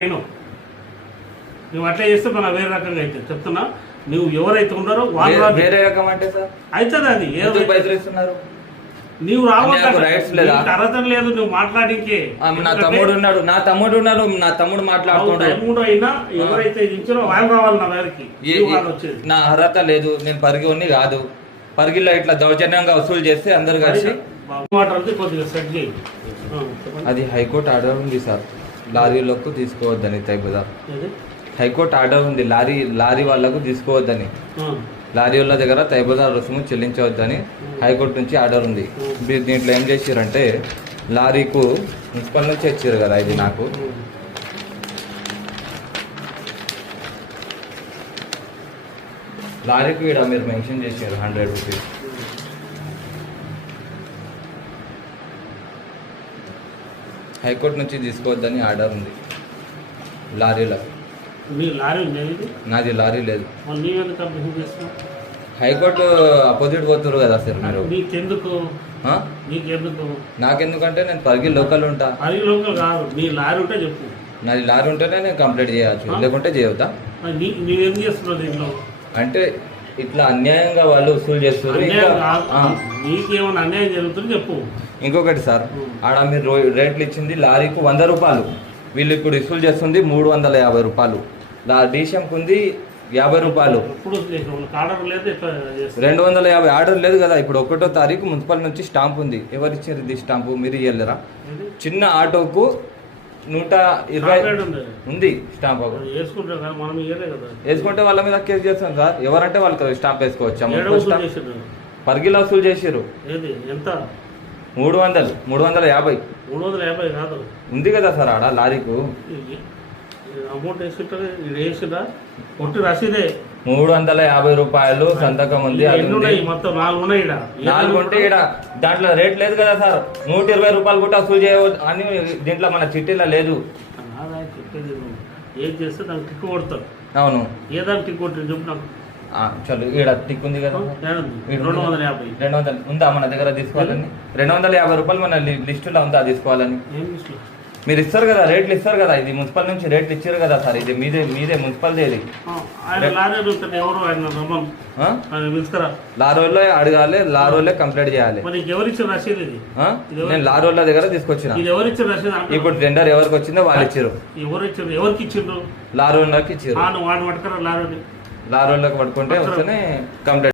నేను. నువ్వు అట్లా చేస్తే మన వేరే రకంగా అయితే చెప్తున్నా నువ్వు ఎవరైతే ఉన్నారో వాళ్ళు. వేరే రకం అంటే సార్? అవుతుంది అది. ఎందుకు ఏదో- పైసలు ఇస్తున్నారు? నీవు రావద్దు నాకు rights లేదా? నీకు అర్హత లేదు నువ్వు మాట్లాడికే ఆ, నా తమ్ముడు ఉన్నాడు. నా తమ్ముడు ఉన్నాడు. నా తమ్ముడు మాట్లాడుతున్నాడు అయినా ఎవరైతే ఇచ్చారో వాళ్ళు రావాలి నా దగ్గరికి ఏ- నువ్వు వాళ్ళు వచ్చేది. నా అర్హత లేదు. నేను పరిగి కాదు. పరిగిలో ఇట్లా దౌర్జన్యంగా వసూలు చేస్తే అందరు కలిసి మాట్లాడితే కొద్దిగా సెట్ చేయి. ఆ, చెప్పండి. అది హైకోర్టు ఆర్డర్ ఉంది సార్. లారీలకు తీసుకోవద్దని తైబజార్ ఏది? హైకోర్టు ఆర్డర్ ఉంది లారీ లారీ వాళ్ళకు తీసుకోవద్దని. లారీ వాళ్ళ దగ్గర తైబజార్ రుసుము చెల్లించవద్దని హైకోర్టు నుంచి ఆర్డర్ ఉంది. మీరు దీంట్లో ఏం చేసిరంటే లారీకు మున్సిపల్ నుంచి ఇచ్చారు కదా ఇది నాకు. లారీకి ఇక్కడ మీరు మెన్షన్ చేశారు హండ్రెడ్ రూపీస్. హైకోర్టు నుంచి తీసుకోవద్దని ఆర్డర్ ఉంది. లారీలో. నాది లారీ లేదు. హైకోర్టు అపోజిట్ పోతున్నారు కదా సార్ మీరు. నీకెందుకు ఆ? నీకెందుకు నాకెందుకంటే నేను పరిగి లోకల్ ఉంటా. లోకల్ కాదు. నీ లారీ ఉంటే చెప్పు. నాది లారీ ఉంటేనే నేను కంప్లీట్ చేయవచ్చు? లేకుంటే చేయవద్దా నీవేం చేస్తున్నావు దీంట్లో? అంటే ఇట్లా అన్యాయంగా వాళ్ళు వసూలు నీకేమైనా అన్యాయం జరుగుతుంది చెప్పు. ఇంకొకటి సార్ ఆడ మీరు రేట్లు ఇచ్చింది లారీకు వంద రూపాయలు. వీళ్ళు ఇప్పుడు వసూలు చేస్తుంది మూడు వందల యాభై రూపాయలు. డీసీఎంకి ఉంది యాభై రూపాయలు. రెండు వందల యాభై ఆర్డర్ లేదు కదా ఇప్పుడు ఒకటో తారీఖు మున్సిపల్ నుంచి స్టాంప్ ఉంది. ఎవరు ఇచ్చారు ఇది స్టాంపు? మీరు ఇవ్వలేరా? చిన్న ఆటోకు నూట ఇరవై ఉంది. స్టాంప్ వేసుకుంటాం వాళ్ళ మీద కేసు చేస్తాం సార్. ఎవరంటే వాళ్ళకి స్టాంప్ వేసుకోవచ్చు? పరిగిలో వసూలు చేసారు ఏది? ఎంత? మూడు వందలు. మూడు వందల యాభై. మూడు వందల యాభై ఉంది కదా సార్ ఆడ లారీకు. అమౌంట్ వేసిందా రసీదే. మూడు వందల యాభై రూపాయలు సంతకం ఉంది అది ఎన్ని ఉంది. ఉన్నాయి? మొత్తం నాలుగు ఉన్నాయి ఈడ. నాలుగు ఉంటే ఈడ. దాంట్లో రేట్ లేదు కదా సార్. నూట ఇరవై రూపాయలు కూడా వసూలు చేయవద్దు అని దీంట్లో మన చిట్టీలో లేదు. నాదా చెప్పేది నువ్వు. ఏం చేస్తే దానికి టిక్ కొడతారు. అవును. ఏ దానికి టిక్ కొట్టింది చెప్పు నాకు. ఆ, చలో ఈడ టిక్ ఉంది కదా. ఏడుంది? రెండు. వందల యాభై. రెండు వందలు ఉందా మన దగ్గర తీసుకోవాలని? రెండు వందల యాభై రూపాయలు మన లిస్టులో ఉందా తీసుకోవాలని? ఏం లిస్టులో? మీరు ఇస్తారు కదా రేట్లు ఇస్తారు కదా ఇది మున్సిపల్ నుంచి రేట్లు ఇచ్చారు కదా సార్ ఇది మీదే మీదే మున్సిపల్ ఇది. లారోల్లో అడగాలి లారోల్లే కంప్లీట్ చేయాలి? నేను లారోళ్ళ దగ్గర తీసుకొచ్చిన. ఇప్పుడు టెండర్ ఎవరికి వచ్చిందో వాళ్ళు ఇచ్చారు ఎవరికి ఇచ్చిండ్రు? లారోళ్ళకి ఇచ్చారు లారోళ్ళకి పట్టుకుంటే వస్తేనే కంప్లీట్